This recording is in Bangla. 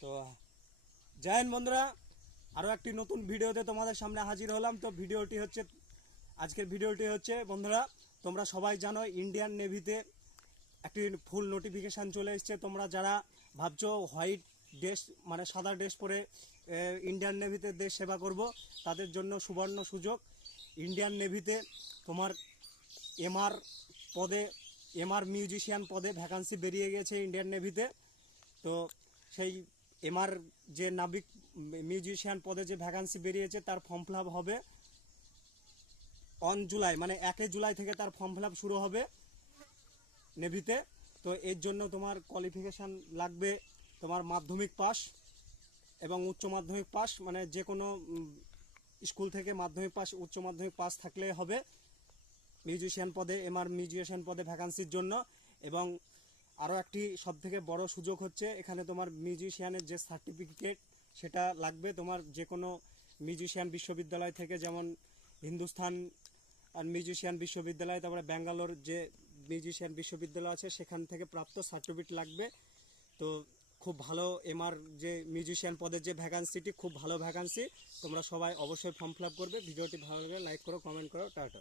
তো জয় হিন্দ বন্ধুরা, আরও একটি নতুন ভিডিওতে তোমাদের সামনে হাজির হলাম। তো আজকের ভিডিওটি হচ্ছে বন্ধুরা, তোমরা সবাই জানো ইন্ডিয়ান নেভিতে একটি ফুল নোটিফিকেশান চলে এসছে। তোমরা যারা ভাবছো হোয়াইট ড্রেস মানে সাদা ড্রেস পরে ইন্ডিয়ান নেভিতে দেশ সেবা করব, তাদের জন্য সুবর্ণ সুযোগ। ইন্ডিয়ান নেভিতে তোমার এমআর পদে এমআর মিউজিশিয়ান পদে ভ্যাকান্সি বেরিয়ে গেছে ইন্ডিয়ান নেভিতে। তো সেই এমআর যে নাবিক মিউজিশিয়ান পদে যে ভ্যাকান্সি বেরিয়েছে তার ফর্ম ফিল আপ হবে জুলাই, মানে 1 জুলাই থেকে তার ফর্ম ফিল আপ শুরু হবে নেভিতে। তো এর জন্য তোমার কোয়ালিফিকেশান লাগবে তোমার মাধ্যমিক পাস এবং উচ্চ মাধ্যমিক পাস, মানে যে কোনো স্কুল থেকে মাধ্যমিক পাস উচ্চ মাধ্যমিক পাস থাকলে হবে মিউজিশিয়ান পদে এমআর মিউজিশিয়ান পদে ভ্যাকান্সির জন্য। এবং আরও একটি সবথেকে বড় সুযোগ হচ্ছে, এখানে তোমার মিউজিশিয়ানের যে সার্টিফিকেট সেটা লাগবে তোমার যে কোনো মিউজিশিয়ান বিশ্ববিদ্যালয় থেকে, যেমন হিন্দুস্তান আর মিউজিশিয়ান বিশ্ববিদ্যালয়, তারপরে ব্যাঙ্গালোর যে মিউজিশিয়ান বিশ্ববিদ্যালয় আছে সেখান থেকে প্রাপ্ত সার্টিফিকেট লাগবে। তো খুব ভালো এমআর যে মিউজিশিয়ান পদের যে ভ্যাকান্সিটি, খুব ভালো ভ্যাকান্সি। তোমরা সবাই অবশ্যই ফর্ম ফিল আপ করবে। ভিডিওটি ভালো লাগলে লাইক করো, কমেন্ট করো। টাটা।